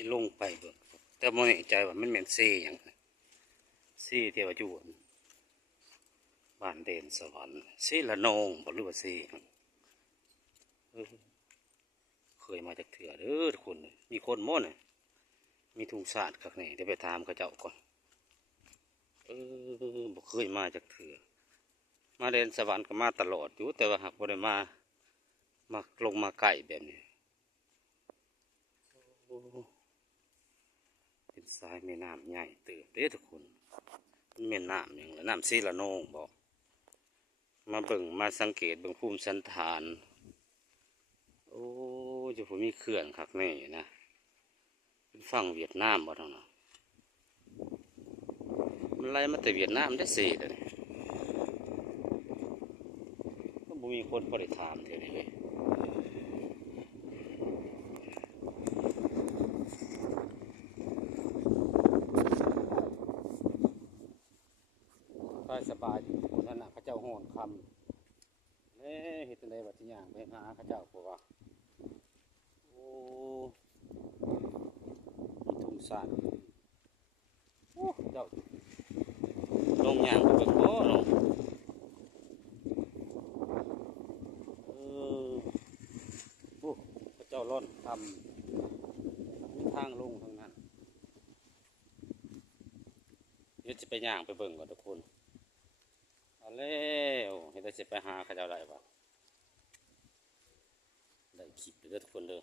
สิลงไปเบิ่งแต่บ่แน่ใจว่ามันแม่นเซ่หยังเซ่ที่ว่าอยู่บ้านเด่นสวรรค์เซ่ละนองบ่หรือว่าเซ่หยังเคยมาจากเถื่อเด้อทุกคนมีคนม่นมีทุ่งสาดคักนี่เดี๋ยวไปถามเขาเจ้าก่อนบ่เคยมาจากเถื่อมาเด่นสวรรค์ก็มาตลอดอยู่แต่ว่าหากบ่ได้มาลงมาไกลแบบนี้เป็นสายแม่น้ำใหญ่เติบเด้ทุกคนแม่น้ำอย่างน้ำซีละโนงบอกมาเบิ่งมาสังเกตเบิ่งภูมิสันฐานโอ้จะผมมีเขื่อนคักแน่นะเป็นฝั่งเวียดนามบ่เท่านั้นมันไล่มาแต่เวียดนามได้สิเดี๋ยวนี้ก็บ่มีคนบริถามเท่านี้เลยสบายนั่นน่ะข้าเจ้าโหนคำเฮ็ดจังได๋บัดสิย่างไปหาข้าเจ้าบอกว่าโอ้มีทุ่งสาดโอ้เจ้าลงย่างไปเบิ่งบ่เนาะโอ้ข้าเจ้าร่อนคำมีทางลงทางนั้นเดี๋ยวจะไปย่างไปเบิ่งก่อนทุกคนแล้วเห็นได้จะไปหาข้าเจ้าได้ปะได้คลิปเด้อทุกคนเด้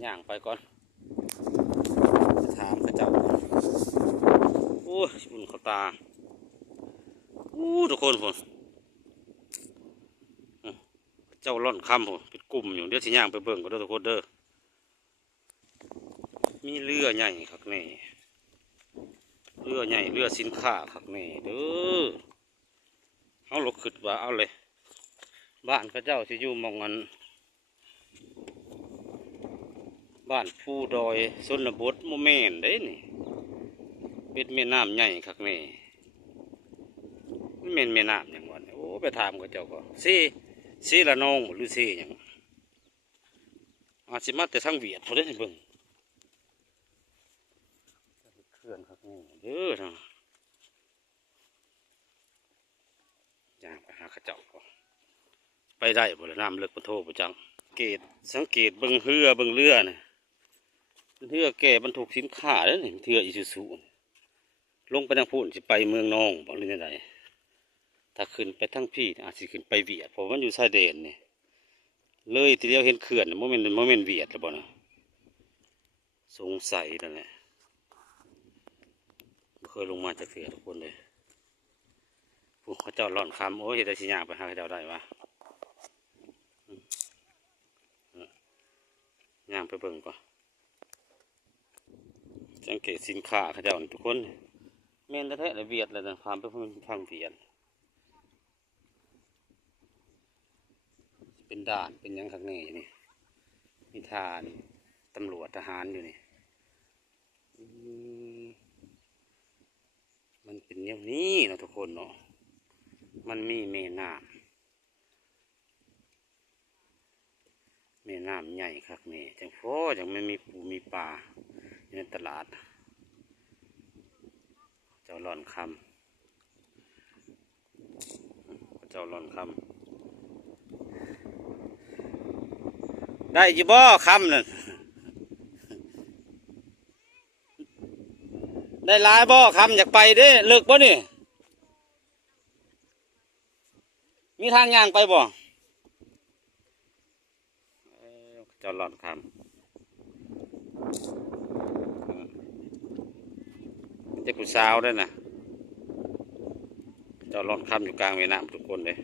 อย่างไปก่อนจะถามข้าเจ้าโอ้ยอุ่นเขาตาทุกคนผมเจ้าล่อนคำผมเป็นกลุ่มอยู่เดี๋ยวสิย่างไปเบิ่งก่อนเด้อทุกคนเด้อมีเรือใหญ่ครับนี่เรือใหญ่เรือสินค้าครับนี่เด้อเอาหลบขึ้นว่าเอาเลยบ้านข้าเจ้าที่อยู่มองกันบ้านผู้ดอยชนบทโมเมนต์ได้นี่เป็นแม่น้ำใหญ่คักนี่มันแม่น้ำอย่างวันโอ้ไปถามข้าเจ้าก็ซีละนองหรือซีอย่างอาจจะมาแต่ทางเวียดเขาได้เบิ่งเคลื่อนคักนี่เด้อนะย่างไปหาข้าเจ้าก็ไปได้บ่ละน้ำเลิกปะโทประจังสังเกตเบิ่งเรือเนี่ยเรือแก่บรรทุกสินค้าแล้วนี่เรืออิซูซุลงไปทางพูนสิไปเมืองนองบอกเรื่องอะไรถ้าขึ้นไปทั้งพี่อาจจะขึ้นไปเวียดเพราะมันอยู่ชายแดนเนี่ยเลยทีเดียวเห็นเขื่อนโมเมนต์เวียดหรือเปล่านะสงสัยนั่นแหละเคยลงมาจากเขื่อนทุกคนเลยพวกเขาเจ้าหล่อนคำโอ้ยได้สิญญาไปหาเขาเจ้าได้วะย่างไปเบิ่งก่อนสังเกตสินค้าเขาเจ้าทุกคนเมนแท้ๆเลยเวียดเลยนะพามไปทางเวียดเป็นด่านเป็นยังข้างในนี่มีทานตำรวจทหารอยู่นี่มันเป็นแนวนี้นะทุกคนเนาะมันมีแม่น้ำใหญ่ครับแม่จังโฟจังไม่มีปูมีปลาในตลาดเจ้าหล่อนคำได้ยี่บ่คำนั่นได้หลายบ่คำอยากไปเด้เลิกบ่นี่มีทางย่างไปบ่เจ้าหล่อนคำเจ้าผู้สาวด้วยนะเจ้าหล่อนคำอยู่กลางแม่น้ำทุกคนเลย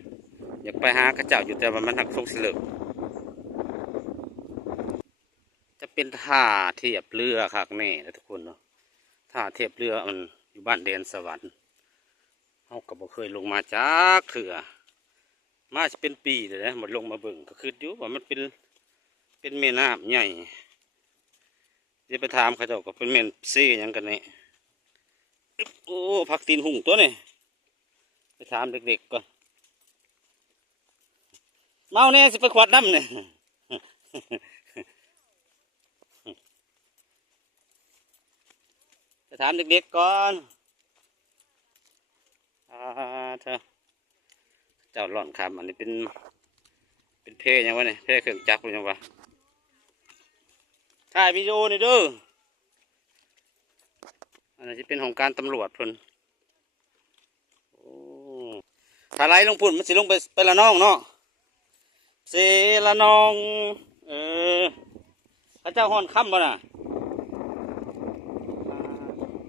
อยากไปหาข้าเจ้าอยู่แต่ว่ามันหักทงสลึกจะเป็นท่าเทียบเรือครับแม่นะทุกคนเนาะท่าเทียบเรือมันอยู่บ้านเดนสวรรค์เขาก็บ่เคยลงมาจากเถื่อมาจะเป็นปีเลยนะหมดลงมาเบิ่งก็คืออยู่ว่ามันเป็นแม่น้ำใหญ่เดี๋ยวไปถามเขาเจ้าก็เป็นแม่นซีอย่างกันนี่โอ้ผักตีนหุ่งตัวนี่ไปถามเด็กๆก่อนเมาเนี่ยสิไปขวดน้ำเนี่ย จะถามเด็กๆก่อนเธอเจ้าหล่อนคำอันนี้เป็นเพยังวะเนี่ยเพเครื่องจักรเป็นยังวะถ่ายวิดีโอนี่เด้ออันนี้จะเป็นของการตำรวจเพิ่นโอ้ถ้าไหลลงพุ่นมันสิลงไปละน้องเนาะเสละน้องพระเจ้าฮ้อนค่ำบ่น่ะ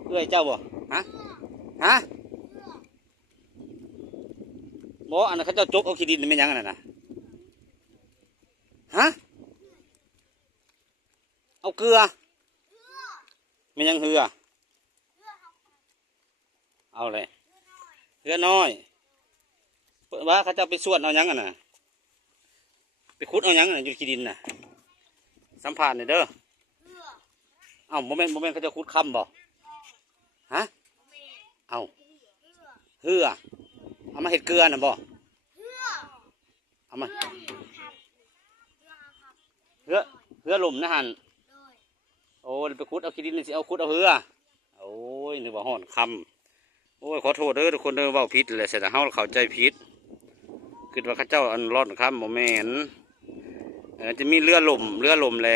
เอื้อยเจ้าบ่ฮะบ่อันนั้นเขาเจ้าจกเอาขี้ดินนี่ไม่ยังอันนั้นนะฮะเอาเกลือไม่ยังเหือเอาเลยเหือน้อยว่าเขาเจ้าไปสวดเอายังอันน่ะไปขุดเอายังอันอยู่ขี้ดินน่ะสัมผัสนี่เด้อเอาโมเมนต์เขาจะขุดคำบ่ฮะเอาเหือเอามาเห็ดเกลือน่ะบ่เอามาเหือหลุมนะฮันโอ้ไปขุดเอาขี้ดินนี่สิเอาขุดเอาเหือโอ้ยนึกว่าห่อนคำโอ้ยขอโทษเด้อทุกคนเด้อเว้าผิดเลยเสียแต่เฮาเข้าใจผิดคือว่าข้าเจ้าอันร้อนคำโมเมนต์จะมีเรือหล่มแล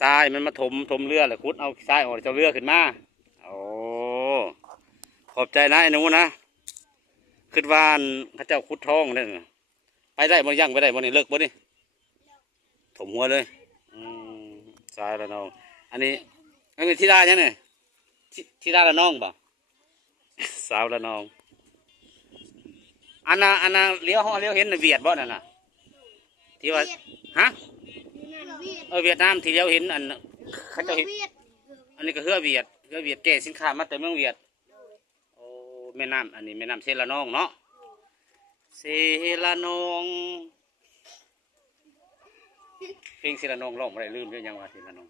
ทรายมันมาถมเรือแหละขุดเอาทรายออกเจ้าเรือขึ้นมาโอ้ขอบใจนะไอ้หนูนะขึ้นวานข้าเจ้าขุดท้องเนี่ยไปได้บ่ยังไปได้บ่นี่เลิกบ่นี่ถมหัวเลยทรายละน้องอันนี้ที่ได้ยังไงที่ได้ละน้องบ่สาวละน้องอันน่ะเลี้ยวเห็นเวียดบ่นั่นน่ะที่ว่าฮะเวียดนามที่เลี้ยวเห็นอันเขาเจ้าเห็นอันนี้ก็เฮือเวียดแก่สินค้ามาแต่เมืองเวียดโอ้แม่น้ำอันนี้แม่น้ำเซละนองเนาะเซละนองเพลงเซละนองร้องอะไรลืมเรื่องยังว่าเซละนอง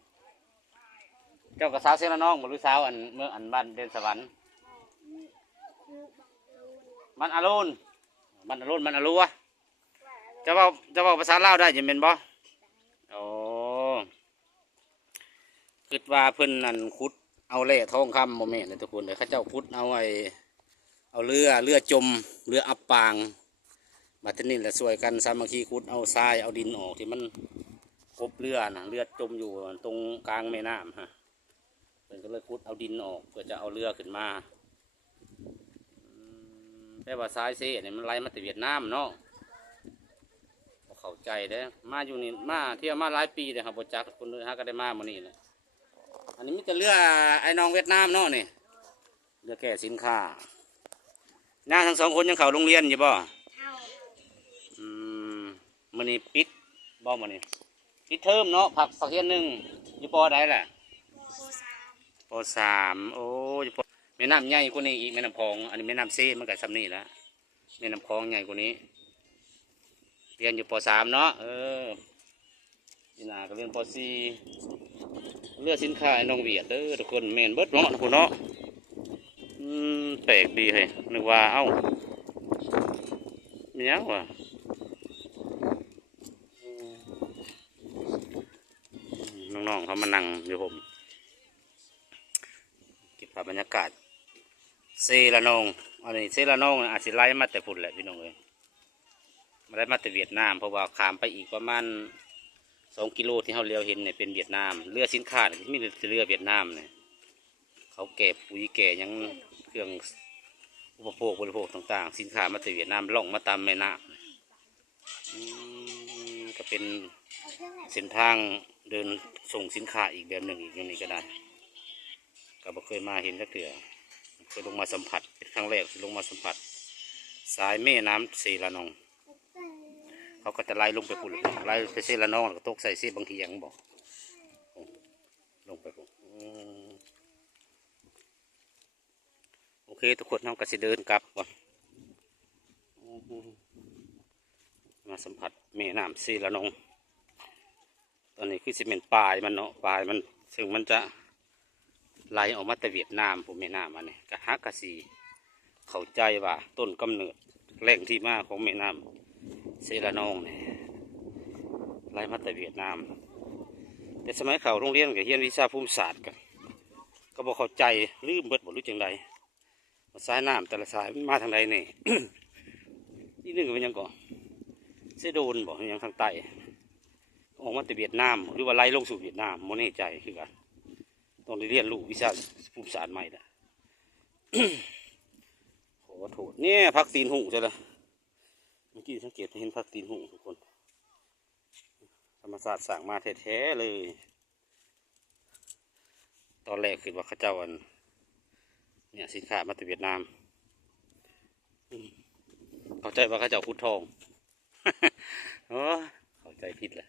เจ้ากับสาวเซละนองบ่หรือสาวอันเมืองอันบ้านเดนสวรรค์บ้านอารุณบ้านอารัวจะว่าภาษาลาวได้ยังเป็นบ่โอ้คิดว่าเพิ่นนั่นขุดเอาแร่ทองคำโมเมนต์เลยทุกคนเลยเขาเจ้าขุดเอาเรือจมเรืออับปางมาที่นี่แหละช่วยกันสามัคคีขุดเอาทรายเอาดินออกที่มันกบเรือนะเรือจมอยู่ตรงกลางแม่น้ำฮะเพิ่นก็เลยขุดเอาดินออกเพื่อจะเอาเรือขึ้นมาแต่ว่าทรายเซ่เนี่ยมันไหลมาจากเวียดนามเนาะเข้าใจเด้มาอยู่นี่มาเที่ยวมาหลายปีเลยครับบจักคนฮะก็ได้มานี่แหละอันนี้มิจะเรือไอ้น้องเวียดนามเนาะนี่เรือแก่สินค้าหน้าทั้งสองคนยังเข้าโรงเรียนอยู่บ่มันนี่ปิดบ่มันนี่ปิดเทอมเนาะผักเรียนหนึ่งอยู่ปอใดแหละป.3โอ้ยปแม่น้ำใหญ่กว่านี้อีกแม่น้ำคลองอันนี้แม่น้ำเซ่มันก็ซ้ำนี่แล้วแม่น้ำคลองใหญ่กว่านี้เรียนอยู่ป.3เนาะนี่นาก็เรียนป.4เลือกสินค้าน้องเวียดทุกคนแม่นเบิดเนาะทุกคนเนาะแปลกดีเลยนึกว่าเอ้ามีเนี้ยวะน้องๆเขามานั่งอยู่ผมเก็บภาพบรรยากาศเซละนองอันนี้เซละนองอาจจะไล่มาแต่พุ่นแหละพี่น้องเลยมาได้มาแต่เวียดนามเพราะว่าขามไปอีกประมาณ2 กิโลที่เขาเลี้ยวเห็นเนี่ยเป็นเวียดนามเรือสินค้าเนี่ยไม่ได้เรือเวียดนามเนี่ยเขาเก็บปุ๋ยแก่ยังเครื่องอุปโภคบริโภคต่างๆสินค้ามาแต่เวียดนามล่องมาตามแม่น้ำก็เป็นเส้นทางเดินส่งสินค้าอีกแบบหนึ่งอีกอย่างนี้ก็ได้ก็บ่เคยมาเห็นสักเถื่อเคยลงมาสัมผัสเป็นครั้งแรกที่ลงมาสัมผัสสายแม่น้ำเซละนองเขาก็จะไล่ลงไปปุ่นไล่ไปเซละนองแล้วก็ตกใส่เซบางทียังบอกลงไปปุ่นโอเคทุกคนเราก็จะเดินกลับก่อนมาสัมผัสแม่น้ำเซละนองตอนนี้คือซีเมนต์ปลายมันเนาะปลายมันซึ่งมันจะไหลออกมาแต่เวียดนามผมแม่น้ำมันเนี่ยกะฮักกะสีเข้าใจว่าต้นกำเนิดแหล่งที่มาของแม่น้ำเซละนองเนี่ยไหลมาแต่เวียดนามแต่สมัยเขาโรงเรียนกับเรียนวิชาภูมิศาสตร์กัน ก็บอกเข้าใจลืมเบิดบ่รู้จังใดสายน้ำแต่ละสายมันมาทางใดนี่ นี่นึงเป็นหยังก่อนเสโดนบอกยังทางใต้ออกมาแต่เวียดนามหรือว่าไล่ลงสู่เวียดนามโมแน่ใจคือกันต้องได้เรียนรู้วิชาภูมิศาสตร์ใหม่ละ ขอโทษเนี่ยพักตีนหุ่งใช่ไหมเมื่อกี้สังเกตเห็นพักตีนหุ่งทุกคนธรรมศาสตร์สั่งมาแท้ๆเลย ตอนแรกคือว่าเขาเจ้าอันเนี่ยสินค้ามาจากเวียดนามเข้าใจว่าเขาเจ้าพุทธทอง โอ้เข้าใจผิดแหละ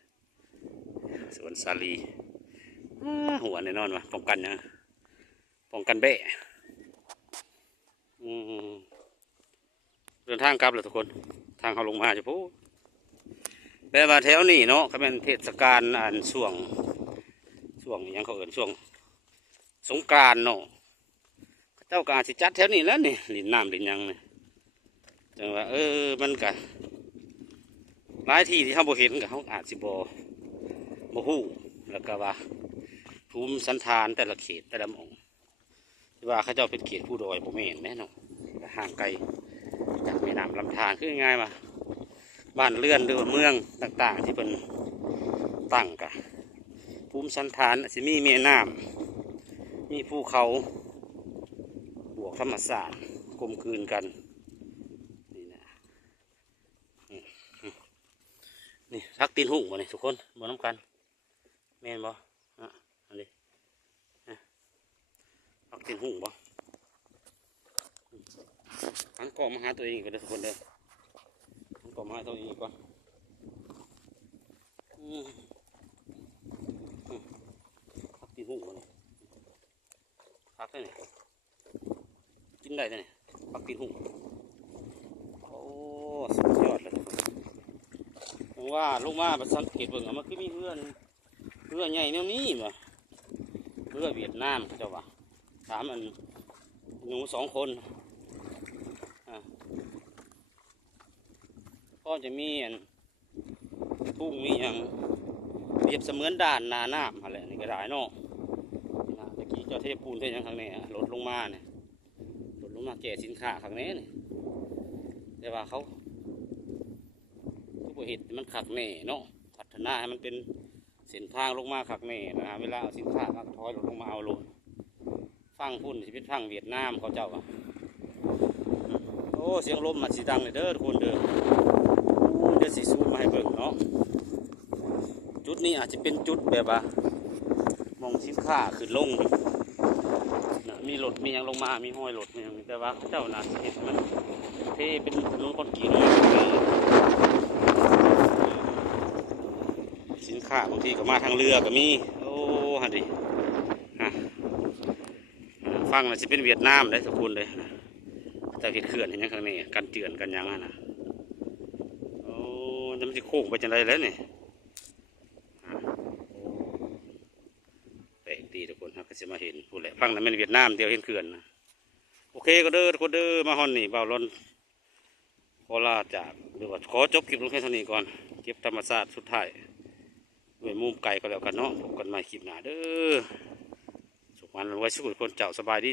สวนสาลีหัวแน่นอนวะป้องกันนะป้องกันแบะเดินทางกลับเลยทุกคนทางเขาลงมาจะพูดแปลว่าแถวนี้เนาะเขาเป็นเทศกาลอันช่วงอย่างเขาเอ่นช่วงสงกรานต์เนาะเจ้าก็อาจจะจัดแถวนี้แล้วนี่ลินน้ำลินยังเนี่ยจังว่ามันก็หลายที่ที่เขาบ่เห็นกับเขาอาจสิบ่ฮู้แล้วก็ว่าภูมิสันฐานแต่ละเขตแต่ละหม่องที่ว่าเขาเจ้าเป็นเขตผู้ดอยบ่แม่นแน่เนาะห่างไกลจากแม่น้ำลำธารคือง่ายมาบ้านเรือนหรือว่าเมืองต่างๆที่เป็นตั้งกะภูมิสันฐานสิมีแม่น้ำมีภูเขาบวกธรรมศาสตร์กลมกลืนกันนี่นะนี่ทักตีนหุ่งมาเนี่ยทุกคนมาน้ำกันแม่นบ่อันนี้ทักตีนหุ่งบ่หันกล่องมาหาตัวเองก่อนเด้อทุกคนเด้อหันกล่องมาหาตัวเองก่อนทักตีนหุ่งมาเนี่ยทักได้เนี่ยกินได้เนี่ยทักตีนหุ่งโอ้สุดยอดเลยว่าลงมาไปสังเกตเบิ่งมันคือมีเรือใหญ่แนวนี้มาเรือเวียดนามเจ้าว่าถามอันหนู2 คนก็จะมีอันทุ่งมีอย่างเปรียบเสมือนด่านนาน้ำอะไรนี่ก็ได้เนาะตะกี้เจ้าเทพปูนเท่ยังข้างนี้ลดลงมาเนี่ยลดลงมาแก่สินค้าข้างนี้นี่แต่ว่าเขาเห็ดมันขักแน่เนาะพัฒนาให้มันเป็นเส้นทางลงมาขักแน่นะเวลาเอาสินค้ามาถอยลงมาเอาลงฟังพุ่นที่เป็นฟังเวียดนามเขาเจ้าอะโอ้เสียงลมมันสีดังเลยเด้อทุกคนเด้อเดี๋ยวสีซูมมาให้เบิ่งเนาะจุดนี้อาจจะเป็นจุดแบบว่ามองสินค้าขึ้นลงนะมีรถมียังลงมามีห้อยรถมียังแต่ว่าเจ้าน่าจะเห็นมันเทเป็นถนนคอนกรีตสินค้าบางทีก็มาทางเรือก็มีโอ้ฮันดิฟังน่ะจะเป็นเวียดนามได้ทุกคนเลยแต่เห็ดเขื่อนเห็นยังข้างนี้กันเจือนกันยังนะโอ้จะมันจะโค้งไปจังไรแล้วเนี่ยแปลกดีทุกคนครับก็จะมาเห็นพูดแหละฟังนั้นเป็นเวียดนามเดียวเห็นเขื่อนนะโอเคก็เด้อทุกคนเด้อมาฮอนนี่เบาล้นขอลาจากหรือว่าขอจบคลิปลงแค่เท่านี้ก่อนเก็บธรรมชาติสุดท้ายด้วยมุมไกลก็แล้วกันเนาะพบกันใหม่คลิปหน้าเด้อสุขวันไว้สุขคนเจ้าสบายดี